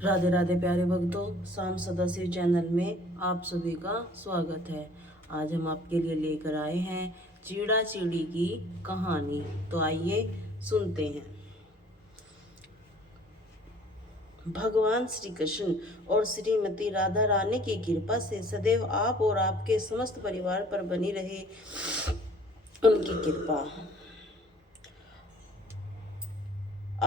राधे राधे प्यारे भक्तों, शाम सदाशिव चैनल में आप सभी का स्वागत है। आज हम आपके लिए लेकर आए हैं चीड़ा चीड़ी की कहानी। तो आइए सुनते हैं। भगवान श्री कृष्ण और श्रीमती राधा रानी की कृपा से सदैव आप और आपके समस्त परिवार पर बनी रहे उनकी कृपा।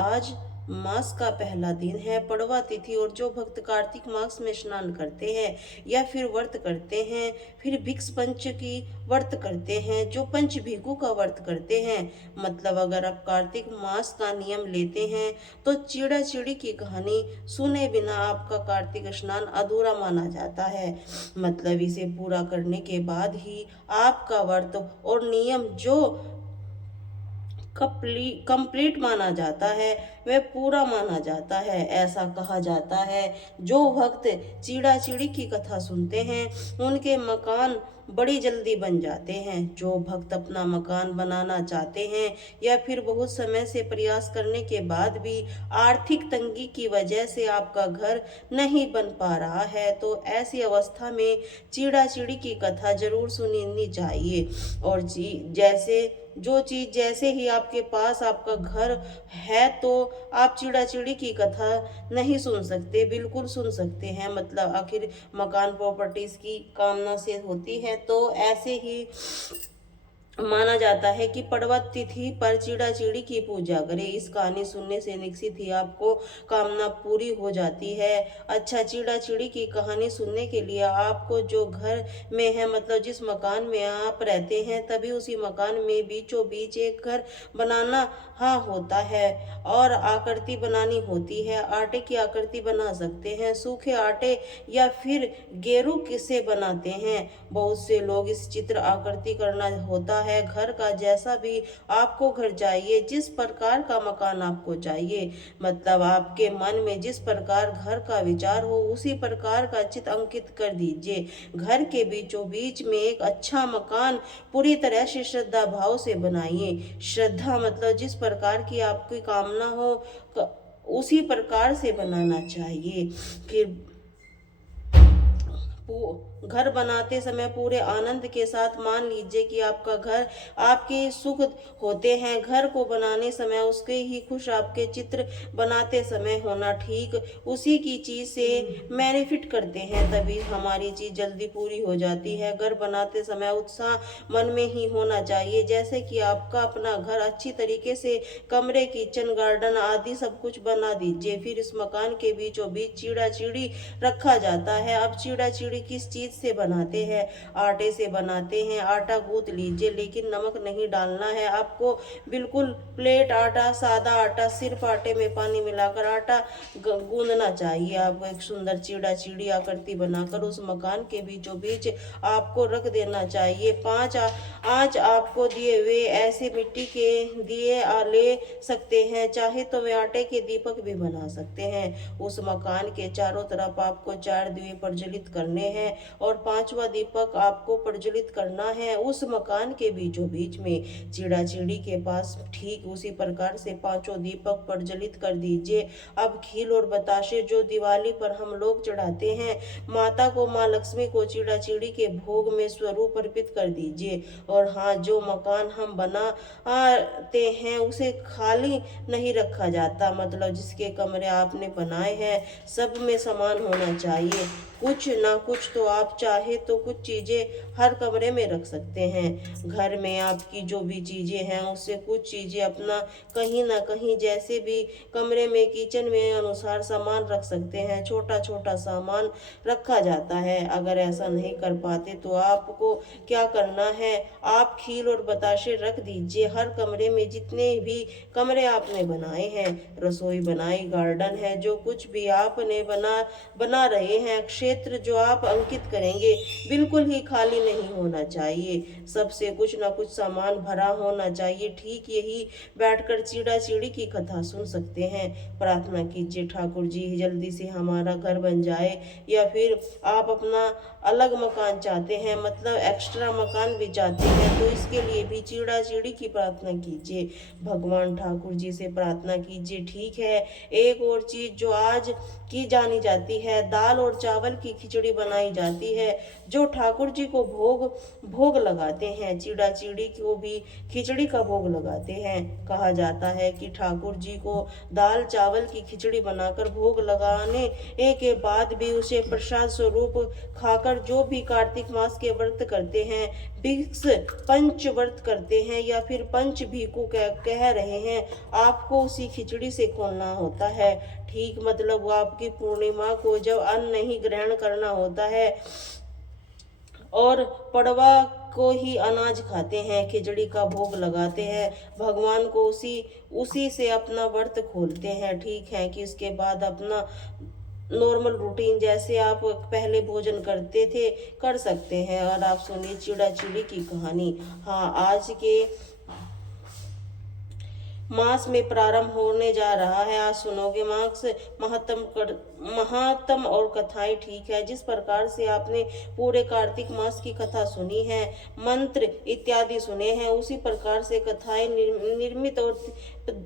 आज मास का पहला दिन है, पड़वा तिथि, और जो भक्त कार्तिक मास में स्नान करते हैं या फिर व्रत करते हैं, फिर भिक्ष पंच की व्रत करते हैं, जो पंच भिक्षु का व्रत करते हैं, मतलब अगर आप कार्तिक मास का नियम लेते हैं तो चीड़ा चीड़ी की कहानी सुने बिना आपका कार्तिक स्नान अधूरा माना जाता है। मतलब इसे पूरा करने के बाद ही आपका व्रत और नियम जो कंप्लीट माना जाता है वह पूरा माना जाता है। ऐसा कहा जाता है जो भक्त चीड़ा चीड़ी की कथा सुनते हैं उनके मकान बड़ी जल्दी बन जाते हैं। जो भक्त अपना मकान बनाना चाहते हैं या फिर बहुत समय से प्रयास करने के बाद भी आर्थिक तंगी की वजह से आपका घर नहीं बन पा रहा है, तो ऐसी अवस्था में चीड़ा चीड़ी की कथा जरूर सुननी चाहिए। और जैसे जो चीज जैसे ही आपके पास आपका घर है तो आप चिड़ा चिड़ी की कथा नहीं सुन सकते, बिल्कुल सुन सकते हैं। मतलब आखिर मकान प्रॉपर्टीज की कामना से होती है, तो ऐसे ही माना जाता है कि पड़वा तिथि पर चीड़ा चिड़ी की पूजा करें। इस कहानी सुनने से निश्चित ही आपको कामना पूरी हो जाती है। अच्छा, चीड़ा चिड़ी की कहानी सुनने के लिए आपको जो घर में है, मतलब जिस मकान में आप रहते हैं, तभी उसी मकान में बीचों बीच एक घर बनाना हाँ होता है और आकृति बनानी होती है। आटे की आकृति बना सकते हैं, सूखे आटे या फिर गेरू किसे बनाते हैं। बहुत से लोग इस चित्र आकृति करना होता है घर का, जैसा भी आपको घर चाहिए, जिस प्रकार का मकान आपको चाहिए, मतलब आपके मन में जिस प्रकार घर का विचार हो उसी प्रकार का चित्र अंकित कर दीजिए। घर के बीचों बीच में एक अच्छा मकान पूरी तरह से श्रद्धा भाव से बनाइए। श्रद्धा मतलब जिस प्रकार की आपकी कामना हो उसी प्रकार से बनाना चाहिए। फिर घर बनाते समय पूरे आनंद के साथ मान लीजिए कि आपका घर आपके सुख होते हैं। घर को बनाने समय उसके ही खुश आपके चित्र बनाते समय होना ठीक उसी की चीज से बेनिफिट करते हैं, तभी हमारी चीज जल्दी पूरी हो जाती है। घर बनाते समय उत्साह मन में ही होना चाहिए, जैसे कि आपका अपना घर अच्छी तरीके से कमरे, किचन, गार्डन आदि सब कुछ बना दीजिए। फिर इस मकान के बीचों बीच चीड़ा चीड़ी रखा जाता है। अब चीड़ा चीड़ी किस चीज से बनाते हैं? आटे से बनाते हैं। आटा गूंथ लीजिए, लेकिन नमक नहीं डालना है आपको। बिल्कुल प्लेट आटा, सादा आटा, सिर्फ आटे में पानी मिलाकर आटा गूंदना चाहिए। आपको एक सुंदर चीड़ा चीड़ी आकृति बनाकर उस मकान के बीचों बीच आपको रख देना चाहिए। 5 आंच आपको दिए हुए ऐसे मिट्टी के दिए ले सकते हैं, चाहे तो वे आटे के दीपक भी बना सकते हैं। उस मकान के चारों तरफ आपको 4 दिए प्रज्वलित करने हैं और 5वां दीपक आपको प्रज्वलित करना है उस मकान के बीचों बीच में। चीड़ा चिड़ी के पास ठीक उसी प्रकार से 5 दीपक प्रज्वलित कर दीजिए। अब खील और बताशे जो दिवाली पर हम लोग चढ़ाते हैं माता को, माँ लक्ष्मी को, चीड़ा चिड़ी के भोग में स्वरूप अर्पित कर दीजिए। और हाँ, जो मकान हम बनाते हैं उसे खाली नहीं रखा जाता, मतलब जिसके कमरे आपने बनाए हैं सब में समान होना चाहिए। कुछ ना कुछ तो आप चाहे तो कुछ चीजें हर कमरे में रख सकते हैं। घर में आपकी जो भी चीजें हैं उससे कुछ चीजें अपना कहीं ना कहीं, जैसे भी कमरे में किचन में अनुसार सामान रख सकते हैं। छोटा छोटा सामान रखा जाता है। अगर ऐसा नहीं कर पाते तो आपको क्या करना है, आप खील और बताशे रख दीजिए हर कमरे में। जितने भी कमरे आपने बनाए हैं, रसोई बनाई, गार्डन है, जो कुछ भी आपने बना रहे हैं, क्षेत्र जो आप आप अंकित करेंगे। बिल्कुल ही खाली नहीं होना चाहिए, सबसे कुछ न कुछ सामान भरा होना चाहिए। ठीक यही बैठकर चीड़ा चिड़ी की कथा सुन सकते हैं। प्रार्थना कीजिए, ठाकुर जी जल्दी से हमारा घर बन जाए, या फिर आप अपना अलग मकान चाहते हैं, मतलब एक्स्ट्रा मकान भी चाहते हैं, तो इसके लिए भी चीड़ा चिड़ी की प्रार्थना कीजिए। भगवान ठाकुर जी से प्रार्थना कीजिए। ठीक है, एक और चीज जो आज की जानी जाती है, दाल और चावल की खिचड़ी बनाई जाती है, जो ठाकुर जी को भोग भोग लगाते हैं। चीड़ा चिड़ी को भी खिचड़ी का भोग लगाते हैं। कहा जाता है कि ठाकुर जी को दाल चावल की खिचड़ी बनाकर भोग लगाने के बाद भी उसे प्रसाद स्वरूप खाकर जो भी कार्तिक मास के व्रत करते हैं, भिक्ष पंच व्रत करते हैं, या फिर पंच भिक्षु कह रहे हैं, आपको उसी खिचड़ी से खोलना होता है। ठीक, मतलब आपकी पूर्णिमा को जब अन्न नहीं ग्रहण करना होता है और पड़वा को ही अनाज खाते हैं, खिचड़ी का भोग लगाते हैं, भगवान को उसी से अपना व्रत खोलते हैं। ठीक है, कि इसके बाद अपना नॉर्मल रूटीन जैसे आप पहले भोजन करते थे कर सकते हैं। और आप सुनिए चिड़ा चिड़ी की कहानी। हाँ, आज के मास में प्रारंभ होने जा रहा है। आज सुनोगे मार्क्स महात्म और कथाएं। ठीक है, जिस प्रकार से आपने पूरे कार्तिक मास की कथा सुनी है, मंत्र इत्यादि सुने हैं, उसी प्रकार से कथाएं निर्मित और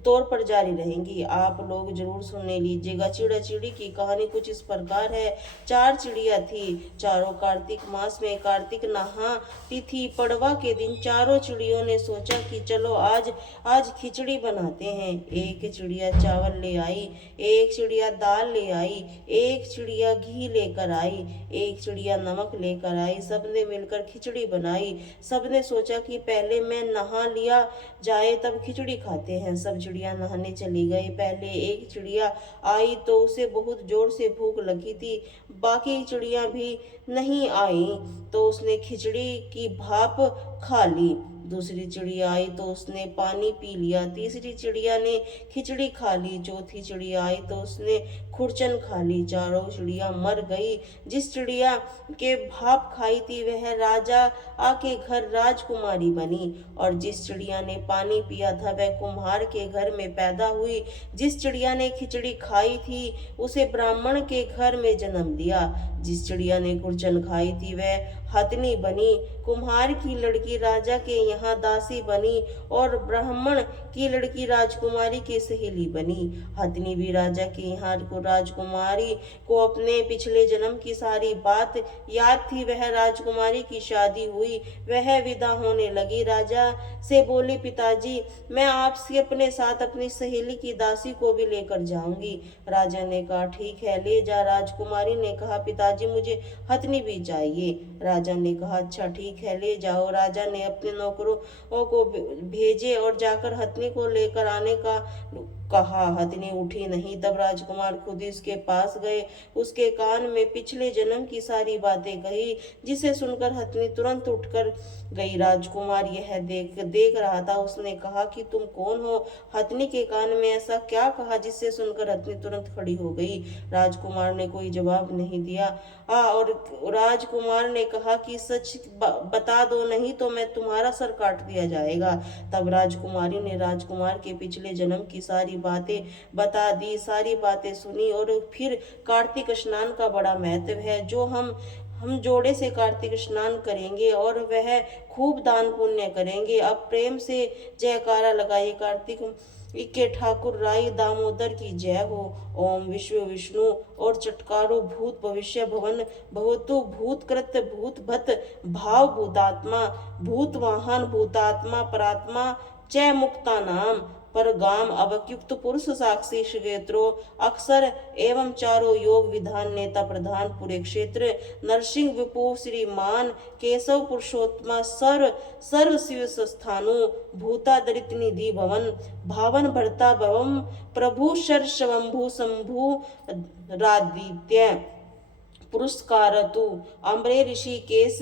तौर पर जारी रहेंगी। आप लोग जरूर सुनने लीजिएगा। चिड़ा चिड़ी की कहानी कुछ इस प्रकार है। 4 चिड़िया थी, चारों कार्तिक मास में कार्तिक नहा तिथि पड़वा के दिन चारों चिड़ियों ने सोचा कि चलो आज खिचड़ी बनाते हैं। एक चिड़िया चावल ले आई, एक चिड़िया दाल ले आई, एक चिड़िया घी लेकर आई, एक चिड़िया नमक लेकर आई। सबने मिलकर खिचड़ी बनाई। सबने सोचा कि पहले मैं नहा लिया जाए तब खिचड़ी खाते हैं। सब चिड़िया नहाने चली गई। पहले एक चिड़िया आई तो उसे बहुत जोर से भूख लगी थी। बाकी चिड़िया भी नहीं आई तो उसने खिचड़ी की भाप खा ली। दूसरी चिड़िया आई तो उसने पानी पी लिया। तीसरी चिड़िया ने खिचड़ी खा ली। चौथी चिड़िया आई तो उसने खुरचन खा ली। चारों चिड़िया मर गई। जिस चिड़िया के भाप खाई थी वह राजा आके घर राजकुमारी बनी, और जिस चिड़िया ने पानी पिया था वह कुम्हार के घर में पैदा हुई। जिस चिड़िया ने खिचड़ी खाई थी उसे ब्राह्मण के घर में जन्म दिया। जिस चिड़िया ने खुरचन खाई थी वह हथनी बनी। कुम्हार की लड़की राजा के यहाँ दासी बनी और ब्राह्मण की लड़की राजकुमारी की सहेली बनी। हथनी भी राजा के यहाँ को राजकुमारी को अपने पिछले जन्म की सारी बात याद थी। वह राजकुमारी की शादी हुई, वह विदा होने लगी। राजा से बोली, पिताजी मैं आपसे अपने साथ अपनी सहेली की दासी को भी लेकर जाऊंगी। राजा ने कहा ठीक है ले जा। राजकुमारी ने कहा पिताजी मुझे हथनी भी चाहिए। राजा ने कहा अच्छा ठीक है ले जाओ। राजा ने अपने नौकरों को भेजे और जाकर हथनी को लेकर आने का कहा। हथनी उठी नहीं। तब राजकुमार खुद इसके पास गए, उसके कान में पिछले जन्म की सारी बातें कही, जिसे सुनकर हथनी तुरंत उठकर गई। राजकुमार यह देख रहा था। उसने कहा कि तुम कौन हो? हथनी के कान में ऐसा क्या कहा जिससे सुनकर हथनी तुरंत खड़ी हो गई? राजकुमार ने कोई जवाब नहीं दिया। और राजकुमार ने कहा कि सच बता दो, नहीं तो मैं तुम्हारा सर काट दिया जाएगा। तब राजकुमारी ने राजकुमार के पिछले जन्म की सारी बातें बता दी। सारी बातें सुनी। और फिर कार्तिक स्नान का बड़ा महत्व है, जो हम जोड़े से कार्तिक स्नान करेंगे और वह खूब दान पुण्य करेंगे। अब प्रेम से जयकारा लगाइए। कार्तिक इक्के ठाकुर राई दामोदर की जय हो। ओम विश्व विष्णु और चटकारो भूत भविष्य भवन भवतु भूतकृत भूत भत भाव भूतात्मा भूत वाहन भूतात्मा परात्मा च मुक्ता नाम पर गाम अवक्युक्त पुरुष साक्षी क्षेत्रो अक्षर एवं चारो योग विधान नेता प्रधान पुरे क्षेत्र नरसिंह विपु श्रीमान केशव पुरुषोत्तमा सर्व शिव स्थानु भूता दरित निधि भवन भावन भरता भवम प्रभु शर शंभु शंभु रादित्य पुरस्कारतु अम्बरे ऋषिकेश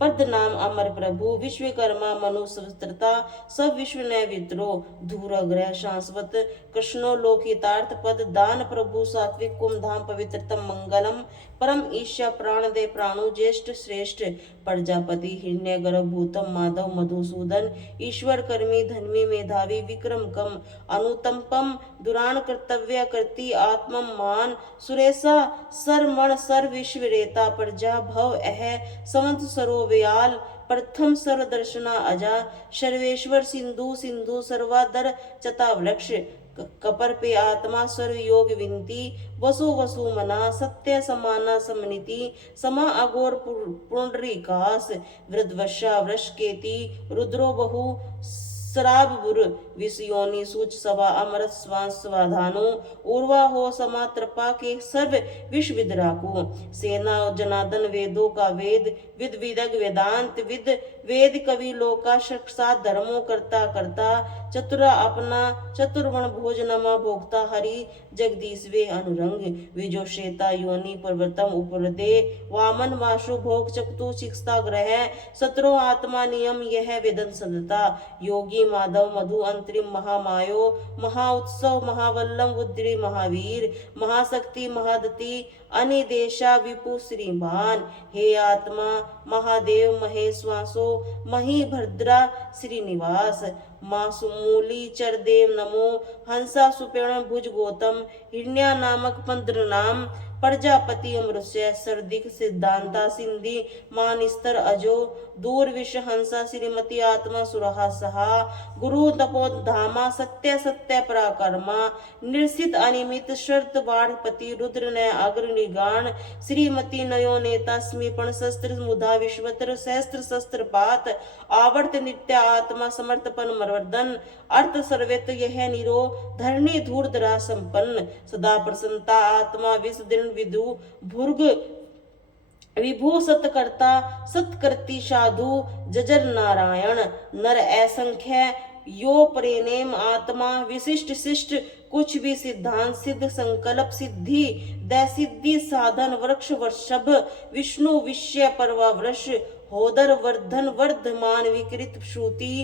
पद नाम अमर प्रभु विश्वकर्मा मनु सहस्त्रता सब विश्व न विद्रो धूर ग्रह शाश्वत कृष्णो लोकितार्थ पद दान प्रभु सात्विक कुम धाम पवित्रतम मंगलम परम ईशा प्राण दे प्राणु ज्येष्ठ श्रेष्ठ प्रजापति हिरण्य गर्भ भूतम माधव मधुसूदन ईश्वर कर्मी धर्मी मेधावी विक्रम कम अनुतंपम दुरान कर्तव्य करती आत्मम मान सुरेशा सरमण सर विश्वरेता प्रजा भव अह समंत सरोव्याल प्रथम सर्वदर्शना अजा सर्वेश्वर सिंधु सिंधु सर्वादर चता वृक्ष कपर पे आत्मा सर्व योग विनती वसु वसु मना सत्य समाना समनिति समा अघोर पुंडरीकास वृद्धवशा वृषकेति रुद्रो बहु श्रावबुर विषयोनि सूच सभा अमृत स्वांस स्वाधानु उर्वा हो समा त्रपा के सर्व विश्व विदराकु सेना जनादन वेदों का वेद विद विदग वेदांत विद वेद कवि लोका सात धर्मों करता करता चतुरा अपना चतुर्वण भोज नमा भोक्ता हरि जगदीश वे अनुरंग विजो श्वेता योनि पर्वतम उपरदे वामन वासु भोग चक्तु शिक्षा ग्रह सतरो आत्मा नियम यह वेदन सदता योगी माधव मधु अंतरिम महामायो महाउत्सव महावल्लम उद्री महावीर महाशक्ति महादति अनिदेशा विपु श्रीमान हे आत्मा महादेव महेश्वासो महीभद्रा श्रीनिवास माँ सुमूली चरदेव नमो हंसा सुपेण भुज गौतम हिरण्या नामक पंद्र नाम प्रजापति अमृष्य सर्दिक सिद्धांता सिंधी मानिस्तर अजो दूर विष हंसा श्रीमती आत्मा सुरहा सहा गुरु तपो धामा सत्य सत्य पराकर्मा निर्सित अनिमित शर्त बाढ़पति रुद्र न अग्र निगान श्रीमती नयो नेता स्मीपण शस्त्र मुधा विश्वतर सहस्त्र शस्त्र पात आवर्त नित्य आत्मा समर्थपन मर्वर्धन अर्थ सर्वेत यह निरो धरणी धूर्धरा संपन्न सदा प्रसन्नता आत्मा विष दिन विदु भुर्ग विभू सतकर्ता सत्कर्ती साधु जजर नारायण नर असंख्य यो प्रेनेम आत्मा विशिष्ट शिष्ट कुछ भी सिद्धांत सिद्ध संकल्प सिद्धि दै सिद्धि साधन वृक्ष वर्षभ विष्णु विषय परवा वृष होदर वर्धन वर्धमान विकृत श्रुति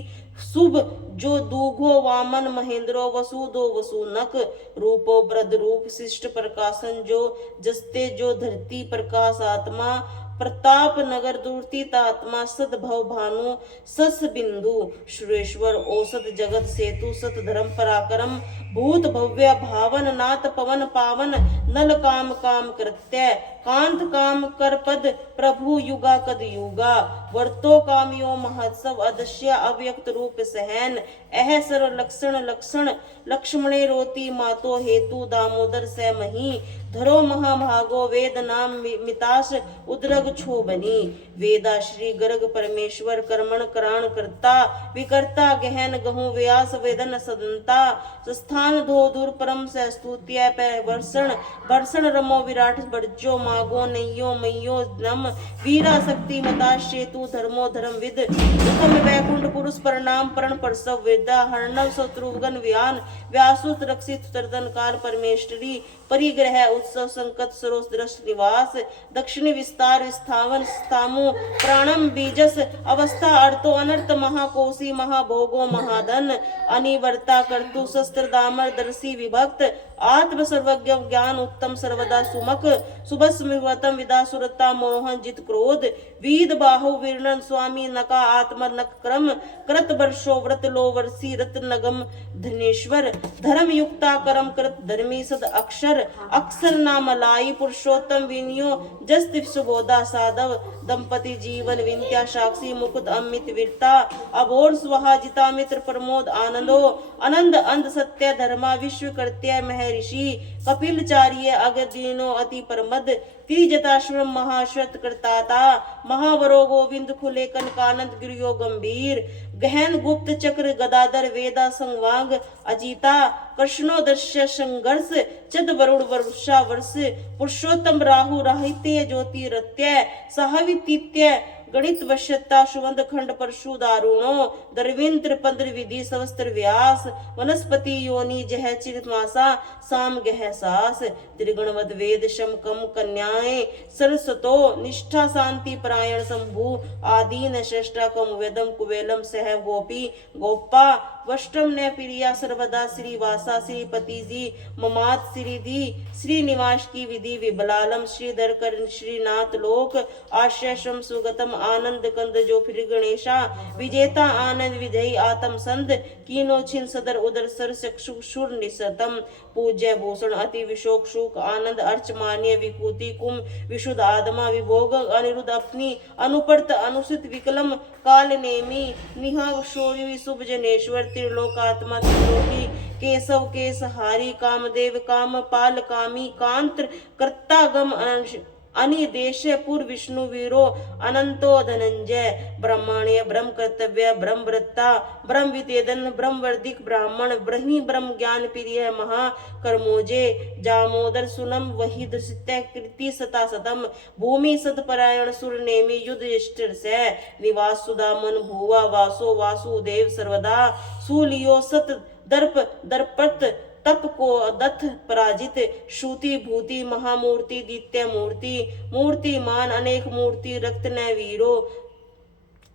शुभ जो दूघो वामन महेंद्रो वसु दो वसुनक रूपो ब्रद रूप शिष्ट प्रकाशन जो जस्ते जो धरती प्रकाश आत्मा प्रताप नगर दूरतीत आत्मा सद्भव भानु सस बिंदु सुरेश्वर औसत जगत सेतु सत धर्म पराक्रम भूत भव्य भावन नाथ पवन पावन नल काम काम कृत्य कांत काम कर पद प्रभु युगा कद युगा वर्तो कामयो महोत्सव अदश्य अव्यक्त रूप सहन अह सर्व लक्षण लक्षण लक्ष्मणे रोति मातो हेतु दामोदर से मही धरो महाभागो वेद नाम मिताश उद्रग छोबनी वेदा श्री गर्ग परमेश्वर कर्मण कराण करता विकर्ता गहन गहु व्यास वेदन सदंता स्थान धो दूर परम से स्तुत्य पर वर्षण वर्षण रमो विराट बर्जो मागो नैयो मैयो नम वीरा शक्ति मता शेतु धर्मो धर्म विद उत्तम वैकुंठ पुरुष प्रणाम परण परसव वेदा हर्णव शत्रुघ्न व्यान व्यासुत रक्षित तर्दन काल परमेश्वरी परिग्रह उत्सव संकट सरोस दृष्ट निवास दक्षिणी विस्तार विस्थावन स्थामु प्राणम बीजस अवस्था अर्थो अनर्थ महाकोशी महाभोगो महाधन अनिवर्ता कर्तु शस्त्र दामर दर्शी विभक्त आत्म सर्वज्ञ ज्ञान उत्तम सर्वदा सुमक सुभस्मिवतम विदा सुरता मोहन जित क्रोध वीद बाहु वीर्णन स्वामी नका आत्म नक क्रम कृत वर्षो व्रत लो वर्षी रत नगम धनेश्वर धर्म युक्ता करम कृत धर्मी सद अक्षर अक्षर नाम लाई पुरुषोत्तम विनियो जस्त सुबोधा साधव दंपति जीवन विंत्या साक्षी मुकुट अमित वीरता अभोर स्वहा जिता मित्र प्रमोद आनंदो आनंद अंध सत्य धर्मा विश्व कर्त्य महर्षि कपिलचार्य अगदीनो अति परमद त्रिजटाश्रम महाश्वत कृताता महावरो गोविंद खुले कनकानंद गिरियो गंभीर गहन गुप्त चक्र गदाधर वेदा संवांग अजीता कृष्णोदर्श्य संघर्ष चद वरुण वर्षा वर्ष पुरुषोत्तम राहु राहित्य ज्योति रत्य सहावित्य गणित वश्यता सुवंद खंड परशु दारुणो दरविंद्र पंद्र विधि सहस्त्र व्यास वनस्पति योनि जह चिरमासा साम गह सास त्रिगुणवद वेद शम कम कन्याएं सरस्वतो निष्ठा शांति परायण शंभु आदीन श्रेष्ठा कम वेदम कुवेलम सह गोपी गोपा वष्टम ने प्रिया सर्वदा श्री वासा श्री पति जी ममात श्री दी श्रीनिवास की विधि विबलालम श्रीधर कर श्रीनाथ लोक आश्रयम सुगतम आनंद कंद जो फिर गणेशा विजेता आनंद विधेय आत्म संद कीनो छिन सदर उदर सर चक्षु शुर निसतम पूज्य भूषण अति विशोक शुक आनंद अर्च मान्य विभूति कुम विशुद्ध आत्मा विभोग अनिरुद्ध अपनी अनुपर्त अनुसित विकलम काल नेमी निहा शौर्य शुभ जनेश्वर त्रिलोकात्मा त्रिलोकी केशव केसहारी कामदेव कामपाल कामी कांत्र कर्तागम अनिदेश पुर विष्णु वीरो अनंतो धनंजय ब्रह्मण्य ब्रह्म कर्तव्य ब्रह्म वृत्ता ब्रह्म वितेदन ब्रह्म वर्धिक ब्राह्मण ब्रह्मी ब्रह्म ज्ञान प्रिय महा कर्मोजे जामोदर सुनम वही सत्य कृति सता सतम भूमि सतपरायण सुर नेमी युद्ध इष्टर से निवास सुदामन भुवा वासो वासुदेव सर्वदा सूलियो सत दर्प दर्पत तप को दत्त पराजित श्रुति भूति महामूर्ति दित्य मूर्ति मूर्तिमान अनेक मूर्ति रक्त न वीरो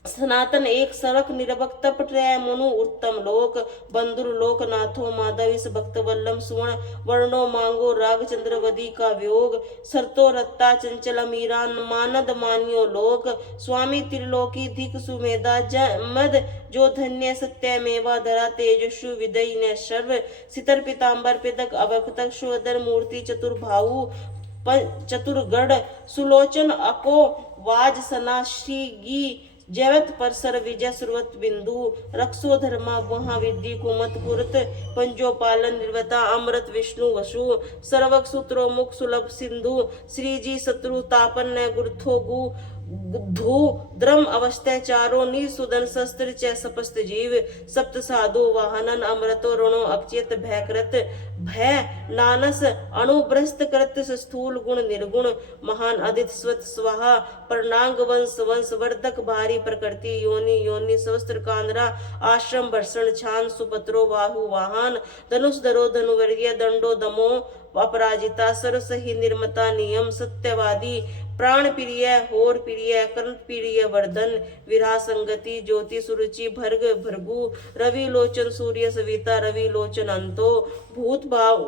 सनातन एक सरक निरभक तप त्रय मनु उत्तम लोक बंधुर लोक नाथो माधव इस भक्त वल्लम सुवर्ण वर्णो मांगो राग चंद्रवदी का वियोग सरतो रत्ता चंचल मीरा मानद मान्यो लोक स्वामी त्रिलोकी धिक सुमेधा मद जो धन्य सत्य मेवा धरा तेजस्व विदय ने सर्व सितर पिताम्बर पितक अवपतक शोधर मूर्ति चतुर्भाऊ चतुर्गढ़ सुलोचन अको वाज सना श्रीगी जैवत परसर विजय सुरवत बिंदु रक्षो धर्मा महाविद्धि कुमत पुरत पंजो पालन निर्वता अमृत विष्णु वसु सर्वक सूत्रो मुख सुलभ सिंधु श्रीजी शत्रु तापन गुरथो गु धू द्रम अवस्था चारो निसुदन शस्त्र च सपस्त जीव सप्त साधु वाहनन अमृतो रणो अक्षेत भयकृत भय नानस अणुभ्रस्त कृत स्थूल गुण निर्गुण महान अदित स्वत स्वाहा प्रणांग वंश वंश वर्धक भारी प्रकृति योनि योनि सहस्त्र कांद्रा आश्रम भर्षण छान सुपत्रो बाहु वाहन धनुष धरो धनुवर्य दंडो दमो अपराजिता सरस ही निर्मता नियम सत्यवादी प्राण प्रिय होर प्रिय कर्ण प्रिय वर्धन विरहा संगति ज्योति सुरुचि भर्ग भृगु रवि लोचन सूर्य सविता रवि लोचन अंतो भूत भाव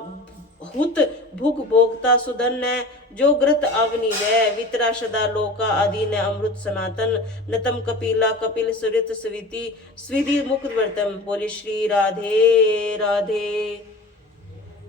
हुत भुग भोक्ता सुधन्य जो ग्रत अवनि वै वितरा सदा लोका अधीन अमृत सनातन नतम कपिला कपिल सुरित स्विति स्विधि मुख वर्तम बोले श्री राधे राधे।